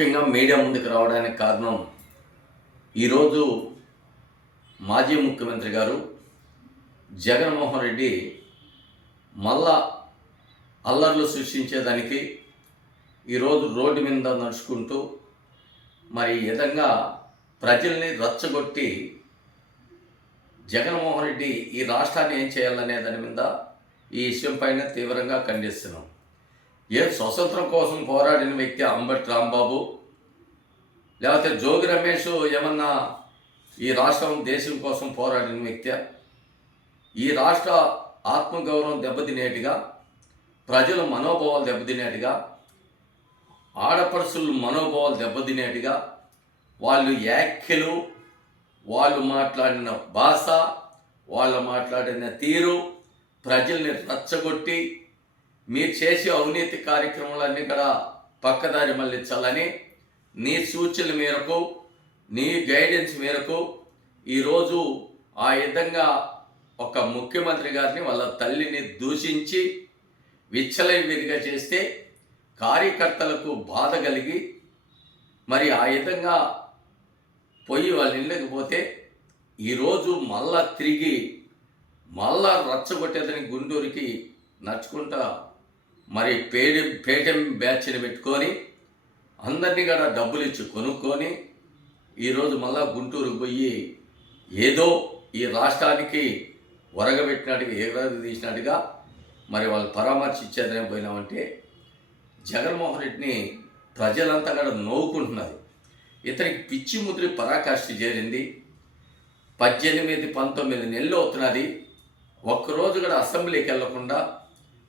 ముఖ్యంగా మీడియా ముందుకు రావడానికి కారణం ఈరోజు మాజీ ముఖ్యమంత్రి గారు జగన్మోహన్ రెడ్డి మళ్ళా అల్లర్లు సృష్టించేదానికి ఈరోజు రోడ్డు మీద నడుచుకుంటూ మరి ఈ విధంగా ప్రజల్ని రచ్చగొట్టి జగన్మోహన్ రెడ్డి ఈ రాష్ట్రాన్ని ఏం చేయాలనే దాని మీద ఈ విషయం పైన తీవ్రంగా ఖండిస్తున్నాం. స్వతంత్రం కోసం పోరాడిన వ్యక్తి అంబటి రాంబాబు, లేకపోతే జోగి రమేష్ ఏమన్నా ఈ రాష్ట్రం దేశం కోసం పోరాడిన వ్యక్తి? ఈ రాష్ట్ర ఆత్మగౌరవం దెబ్బతినేట్టుగా, ప్రజల మనోభావాలు దెబ్బతినేట్టుగా, ఆడపడుచుల మనోభావాలు దెబ్బతినేట్టుగా వాళ్ళు వ్యాఖ్యలు, వాళ్ళు మాట్లాడిన భాష, వాళ్ళు మాట్లాడిన తీరు ప్రజల్ని రచ్చగొట్టి మీరు చేసే అవినీతి కార్యక్రమాలన్నీ కూడా పక్కదారి మళ్ళించాలని నీ సూచనల మేరకు, నీ గైడెన్స్ మేరకు ఈరోజు ఆ విధంగా ఒక ముఖ్యమంత్రి గారిని వాళ్ళ తల్లిని దూషించి విచ్చలవిడిగా చేస్తే కార్యకర్తలకు బాధ కలిగి మరి ఆ విధంగా పోయి వాళ్ళ ఇళ్ళకి పోతే ఈరోజు మళ్ళా తిరిగి మళ్ళా రచ్చగొట్టేదని గుంటూరుకి నడుచుకుంటా మరి పేటెం బ్యాచ్ని పెట్టుకొని అందరినీ కూడా డబ్బులు ఇచ్చి కొనుక్కొని ఈరోజు మళ్ళా గుంటూరుకు పోయి ఏదో ఈ రాష్ట్రానికి ఒరగబెట్టినట్టుగా ఎగరది తీసినట్టుగా మరి వాళ్ళు పరామర్శించేదని పోయినామంటే జగన్మోహన్ రెడ్డిని ప్రజలంతా కూడా నవ్వుకుంటున్నారు. ఇతనికి పిచ్చి ముద్రి పరాకాష్ఠ చేరింది. 18-19 నెలలు అవుతున్నది. ఒక్కరోజు కూడా అసెంబ్లీకి వెళ్లకుండా,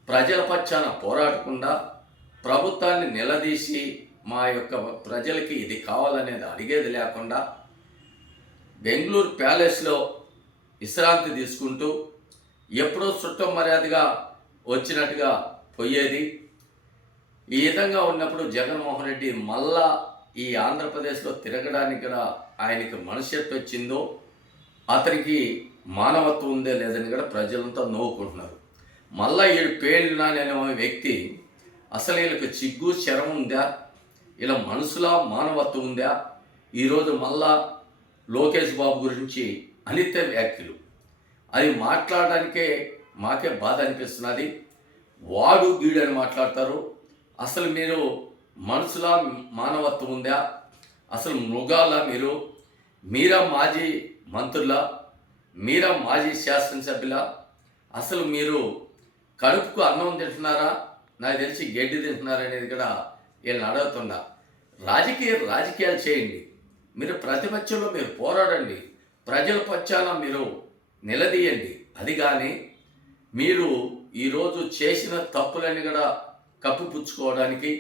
ప్రజల పక్షాన పోరాడకుండా, ప్రభుత్వాన్ని నిలదీసి మా యొక్క ప్రజలకి ఇది కావాలనేది అడిగేది లేకుండా బెంగళూరు ప్యాలెస్లో విశ్రాంతి తీసుకుంటూ ఎప్పుడో చుట్టం మర్యాదగా వచ్చినట్టుగా పోయేది. ఈ విధంగా ఉన్నప్పుడు జగన్మోహన్ రెడ్డి మళ్ళా ఈ ఆంధ్రప్రదేశ్లో తిరగడానికి కూడా ఆయనకి మనశ్శక్తి వచ్చిందో, అతనికి మానవత్వం ఉందే లేదని కూడా ప్రజలంతా నవ్వుకుంటున్నారు. మళ్ళా వీడు పేలినా అనే వ్యక్తి అసలు వీళ్ళకి చిగ్గు శరం ఉందా, ఇలా మనసులా మానవత్వం ఉందా? ఈరోజు మళ్ళా లోకేష్ బాబు గురించి అనిత్య వ్యాఖ్యలు, అది మాట్లాడడానికే మాకే బాధ అనిపిస్తున్నది. వాడు గీడని మాట్లాడతారు. అసలు మీరు మనసులా మానవత్వం ఉందా? అసలు మృగాల మీరా మాజీ మంత్రుల, మీరా మాజీ శాసనసభ్యుల? అసలు మీరు కడుపుకు అన్నం తింటున్నారా, నాకు తెలిసి గడ్డి తింటున్నారా అనేది కూడా వీళ్ళని అడుగుతున్నా. రాజకీయాలు చేయండి, మీరు ప్రతిపక్షంలో మీరు పోరాడండి, ప్రజల పక్షాన మీరు నిలదీయండి. అది కానీ మీరు ఈరోజు చేసిన తప్పులన్నీ కూడా కప్పిపుచ్చుకోవడానికి,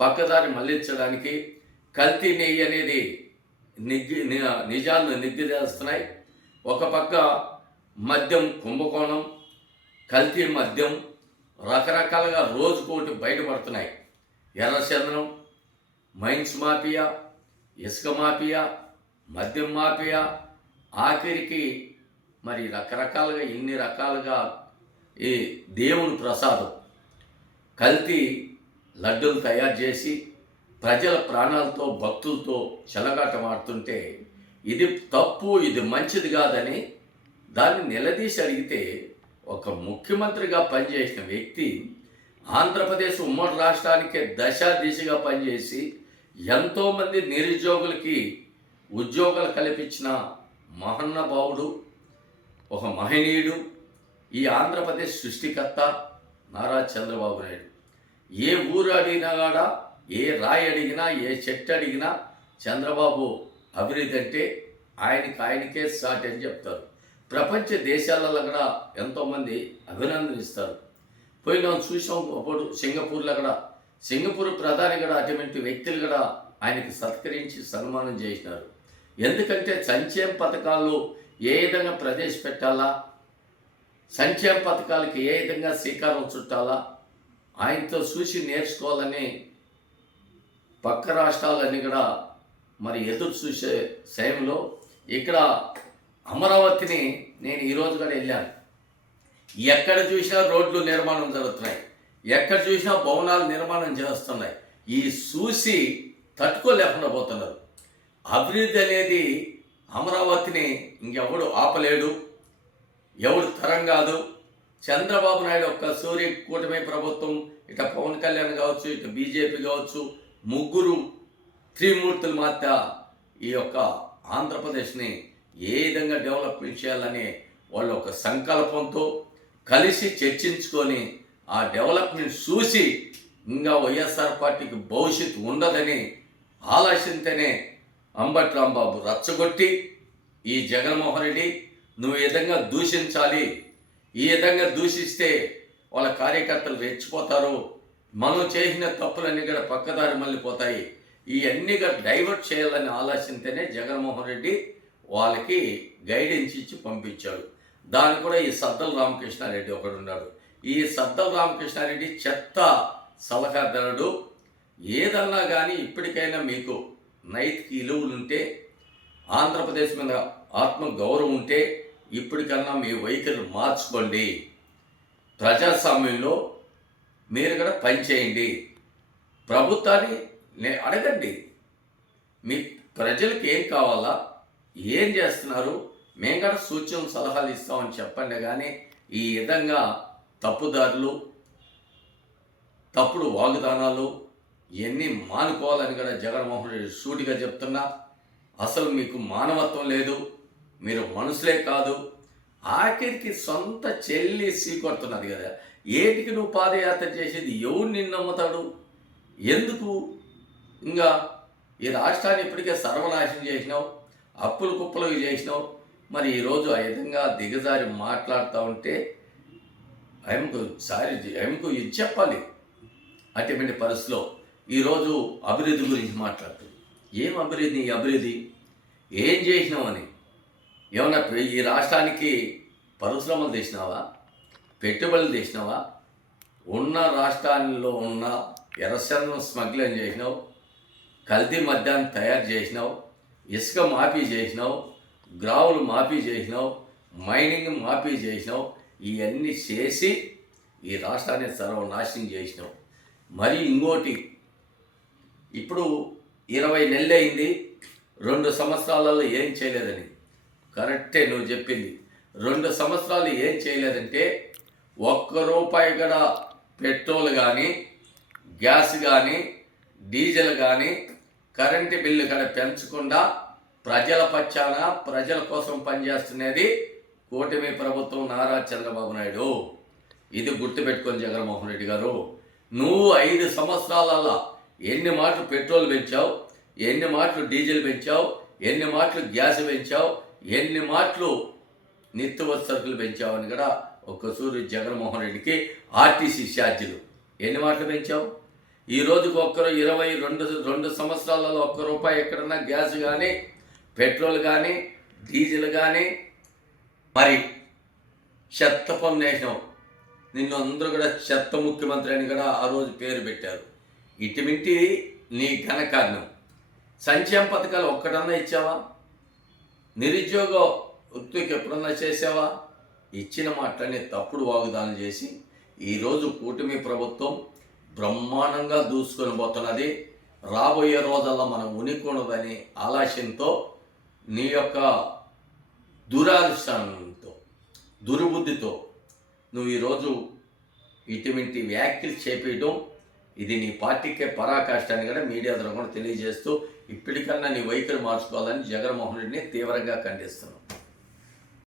పక్కదారి మళ్లించడానికి కల్తీ నెయ్యి అనేది నిజాలను నిగ్గుదేస్తున్నాయి. ఒక పక్క మద్యం కుంభకోణం, కల్తీ మద్యం రకరకాలుగా రోజుకోటి బయటపడుతున్నాయి. ఎర్రచందనం, మైన్స్ మాఫియా, ఇసుక మాఫియా, మద్యం మాఫియా, ఆఖరికి మరి రకరకాలుగా ఇన్ని రకాలుగా ఈ దేవుని ప్రసాదం కల్తీ లడ్డూలు తయారు చేసి ప్రజల ప్రాణాలతో భక్తులతో చెలగాటమాడుతుంటే ఇది తప్పు, ఇది మంచిది కాదని దాన్ని నిలదీసి అడిగితే ఒక ముఖ్యమంత్రిగా పనిచేసిన వ్యక్తి ఆంధ్రప్రదేశ్ ఉమ్మడి రాష్ట్రానికే దిశగా పనిచేసి ఎంతోమంది నిరుద్యోగులకి ఉద్యోగాలు కల్పించిన మహానుభావుడు, ఒక మహనీయుడు, ఈ ఆంధ్రప్రదేశ్ సృష్టికర్త నారా చంద్రబాబు నాయుడు. ఏ ఊరు అడిగినా కూడా, ఏ రాయి అడిగినా, ఏ చెట్టు అడిగినా చంద్రబాబు అభివృద్ధి అంటే ఆయనకే సాటి అని చెప్తారు. ప్రపంచ దేశాలలో కూడా ఎంతోమంది అభినందనిస్తారు. పోయినా చూసాం అప్పుడు సింగపూర్లో కూడా, సింగపూర్ ప్రధాని కూడా అటువంటి వ్యక్తులు కూడా ఆయనకి సత్కరించి సన్మానం చేసినారు. ఎందుకంటే సంక్షేమ పథకాలు ఏ విధంగా ప్రవేశపెట్టాలా, సంక్షేమ పథకాలకి ఏ విధంగా శ్రీకారం చుట్టాలా ఆయనతో చూసి నేర్చుకోవాలని పక్క రాష్ట్రాలన్నీ కూడా మరి ఎదురు చూసే సమయంలో ఇక్కడ అమరావతిని నేను ఈరోజు కూడా వెళ్ళాను. ఎక్కడ చూసినా రోడ్లు నిర్మాణం జరుగుతున్నాయి, ఎక్కడ చూసినా భవనాలు నిర్మాణం చేస్తున్నాయి. ఈ చూసి తట్టుకోలేకుండా పోతున్నారు. అభివృద్ధి అనేది అమరావతిని ఇంకెవడు ఆపలేడు, ఎవడు తరం కాదు. చంద్రబాబు నాయుడు ఒక్క సూర్య కూటమి ప్రభుత్వం, ఇటు పవన్ కళ్యాణ్ కావచ్చు, ఇటు బీజేపీ కావచ్చు, ముగ్గురు త్రిమూర్తులు మాత్ర ఈ యొక్క ఆంధ్రప్రదేశ్ని ఏ విధంగా డెవలప్మెంట్ చేయాలని వాళ్ళు ఒక సంకల్పంతో కలిసి చర్చించుకొని ఆ డెవలప్మెంట్ చూసి ఇంకా వైఎస్ఆర్ పార్టీకి భవిష్యత్తు ఉండదని ఆలోచింతేనే అంబటి రాంబాబు రచ్చగొట్టి, ఈ జగన్మోహన్ రెడ్డి నువ్వు ఈ విధంగా దూషించాలి, ఈ విధంగా దూషిస్తే వాళ్ళ కార్యకర్తలు రెచ్చిపోతారు, మనం చేసిన తప్పులన్నీ కూడా పక్కదారి మళ్ళీపోతాయి, ఇవన్నీ కూడా డైవర్ట్ చేయాలని ఆలోచింతేనే జగన్మోహన్ రెడ్డి వాళ్ళకి గైడెన్స్ ఇచ్చి పంపించాడు. దాని కూడా ఈ సద్దల రామకృష్ణారెడ్డి ఒకడు ఉన్నాడు. ఈ సద్దల రామకృష్ణారెడ్డి చెత్త సలహాదారుడు. ఏదన్నా కానీ ఇప్పటికైనా మీకు నైతిక విలువలు ఉంటే, ఆంధ్రప్రదేశ్ మీద ఆత్మ గౌరవం ఉంటే ఇప్పటికన్నా మీ వైఖరి మార్చుకోండి. ప్రజాస్వామ్యంలో మీరు కూడా పనిచేయండి. ప్రభుత్వాన్ని అడగండి, మీ ప్రజలకు ఏం కావాలా, ఏం చేస్తున్నారు, మేము కూడా సూచనలు సలహాలు ఇస్తామని చెప్పండి. కానీ ఈ విధంగా తప్పుదారులు, తప్పుడు వాగ్దానాలు ఇవన్నీ మానుకోవాలని కూడా జగన్మోహన్ రెడ్డి సూటిగా చెప్తున్నా. అసలు మీకు మానవత్వం లేదు, మీరు మనుషులే కాదు. ఆఖరికి సొంత చెల్లి సీకొడుతున్నది కదా, ఏటికి నువ్వు పాదయాత్ర చేసేది? ఎవరు నిన్ను నమ్ముతాడు? ఎందుకు? ఇంకా ఈ రాష్ట్రాన్ని ఇప్పటికే సర్వనాశనం చేసినావు, అప్పులు కుప్పలు చేసినావు. మరి ఈరోజు ఆ విధంగా దిగజారి మాట్లాడుతూ ఉంటే ఆయనకు ఇది చెప్పాలి. అటువంటి పరిస్థితిలో ఈరోజు అభివృద్ధి గురించి మాట్లాడుతుంది. ఏం అభివృద్ధి ఏం చేసినావని? ఏమన్నా ఈ రాష్ట్రానికి పరిశ్రమలు తెచ్చినావా? పెట్టుబడులు తెచ్చినావా? ఉన్న రాష్ట్రాల్లో ఉన్న ఎర్రచందనం స్మగ్లింగ్ చేసినావు, కల్తీ మద్యాన్ని తయారు చేసినావు, ఇసుక మాఫీ చేసినావు, గ్రావులు మాఫీ చేసినావు, మైనింగ్ మాఫీ చేసినావు. ఇవన్నీ చేసి ఈ రాష్ట్రాన్ని సర్వనాశనం చేసినావు. మరి ఇంకోటి, ఇప్పుడు 20 నెలలు అయింది, 2 సంవత్సరాలలో ఏం చేయలేదని. కరెక్టే నువ్వు చెప్పింది. 2 సంవత్సరాలు ఏం చేయలేదంటే ₹1 కూడా పెట్రోల్ కానీ, గ్యాస్ కానీ, డీజిల్ కానీ, కరెంటు బిల్లు కూడా పెంచకుండా ప్రజల పక్షాన ప్రజల కోసం పనిచేస్తున్నది కూటమి ప్రభుత్వం, నారా చంద్రబాబు నాయుడు. ఇది గుర్తుపెట్టుకొని జగన్మోహన్ రెడ్డి గారు, నువ్వు 5 సంవత్సరాలలో ఎన్ని మాటలు పెట్రోల్ పెంచావు, ఎన్ని మాటలు డీజిల్ పెంచావు, ఎన్ని మాటలు గ్యాస్ పెంచావు, ఎన్ని మాటలు నిత్యవసర సరుకులు పెంచావు అని కూడా ఒక్కసూరి జగన్మోహన్ రెడ్డికి ఆర్టీసీ ఛార్జీలు ఎన్ని మాటలు పెంచావు? ఈ రోజుకు 22 సంవత్సరాలలో ₹1 ఎక్కడన్నా గ్యాస్ కానీ, పెట్రోల్ కానీ, డీజిల్ కానీ, మరి చెత్త పన్ను వేసినావు. నిన్ను అందరూ కూడా చెత్త ముఖ్యమంత్రి అని కూడా ఆ రోజు పేరు పెట్టారు. ఇటువంటి నీ ఘనకారణం. సంక్షేమ పథకాలు ఒక్కడన్నా ఇచ్చావా? నిరుద్యోగ వృత్తికి ఎప్పుడన్నా చేసావా? ఇచ్చిన మాటలనే తప్పుడు వాగ్దానం చేసి ఈరోజు కూటమి ప్రభుత్వం బ్రహ్మాండంగా దూసుకొని పోతున్నది. రాబోయే రోజుల్లో మనం ఉనికొనదని ఆలోచనతో నీ యొక్క దురాదృష్టంతో, దుర్బుద్ధితో నువ్వు ఈరోజు ఇటువంటి వ్యాఖ్యలు చేపేయడం, ఇది నీ పార్టీకే పరాకాష్టాన్ని కూడా మీడియా ద్వారా కూడా తెలియజేస్తూ ఇప్పటికన్నా నీ వైఖరి మార్చుకోవాలని జగన్మోహన్ రెడ్డిని తీవ్రంగా ఖండిస్తున్నాం.